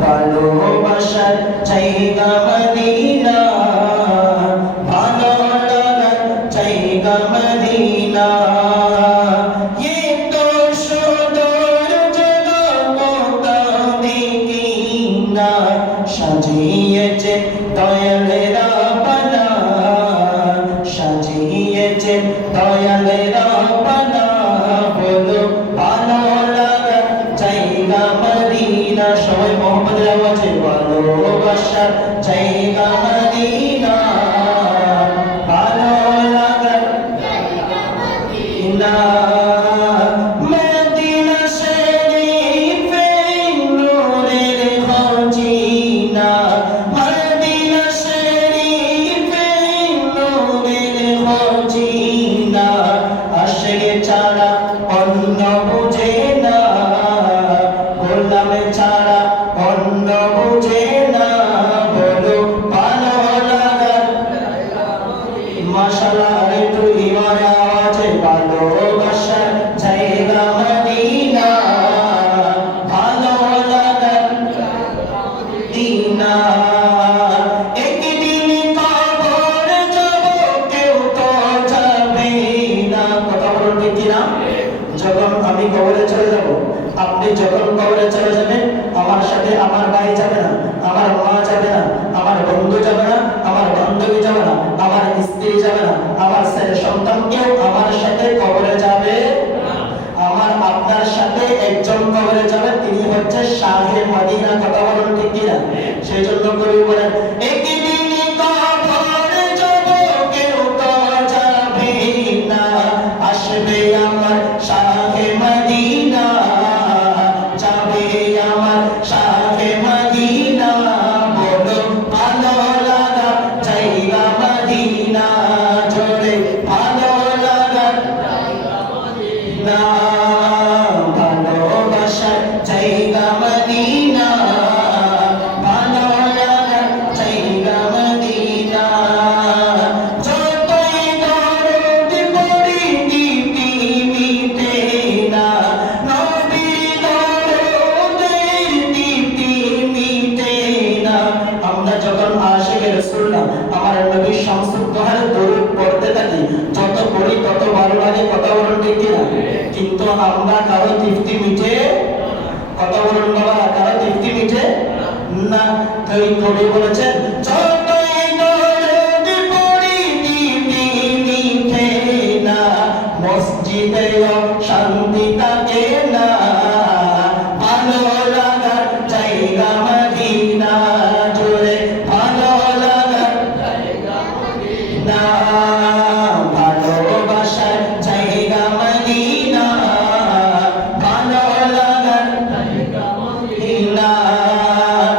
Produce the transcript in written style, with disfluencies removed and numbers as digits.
ভালোবাসার জায়গা মদিনা, ভালো লাগার জায়গা মদিনা। ये तो সুদূর জগৎ-ই-মদিনা সাজিয়েছে দয়ালের আপনা, সাজিয়েছে দয়ালের আপনা। বলো ভালো লাগার জায়গা মদিনা। সবাই মোহাম্মদের আওয়াজে ভালোবাসার জায়গা মদিনা, ভালো লাগার জায়গা মদিনা। মদিনা শরীফে নূরের খজিনা, মদিনা শরীফে নূরের খজিনা। আশিক ছাড়া অন্য বুঝে না, গোলাম ছাড়া অন্য বুঝে না। বলো ভালো লাগার মাশাআল্লাহ। আরেকটু ইমানে আওয়াজে ভালোবাসার জায়গা মদিনা, ভালো লাগার মদিনা। একদিন কবর যাব, কেউ তো যাবে না। কথা বলুন ঠিক কিনা? যখন আমি কবরে চলে যাব, আপনি যখন কবরে চলে যাবেন, আমার সাথে আমার ভাই যাবে না, আমার মা যাবে না, আমার বন্ধু যাবে না, আমার বান্ধবী যাবে না, আমার স্ত্রী যাবে না, আমার ছেলে সন্তান কেউ আমার সাথে কবরে যাবে না। আমার আপনার সাথে একজন কবরে যাবে, তিনি হচ্ছে শাহে মদিনা। কথা বলুন ঠিক কিনা? সেই জন্য কবি বলেন একদিন কবরে যাব, কেউ তো যাবে না। আসবে আমার শাহে মদিনা, যাবে আমার শাহে মদিনা। বলো ভালো লাগা জায়গা মদিনা, জোরে ভালো লাগা জায়গা মদিনা। ভালোবাসার জায়গা মদিনা, ভালো লাগা জায়গা মদিনা। যতই দরদ পড়ি দিতে মিটে না, নবীর দরদের দিতে মিটে না। আমরা যখন আশিক রাসূলুল্লাহ আমার নবী শামসুদ দোহার দরুদ পড়তে থাকি, যত পড়ি তত ভালো লাগে। কথা বলুন ঠিক কিনা? কিন্তু আমরা কারো তৃপ্তি মিটে, কথা বলুন বাবা, কারো তৃপ্তি মিটে না। তাই কবি বলেছেন যতই দরদ পড়ি দিতে মিটে না, মসজিদেও শান্তি থাকে না। ভালো লাগার জায়গা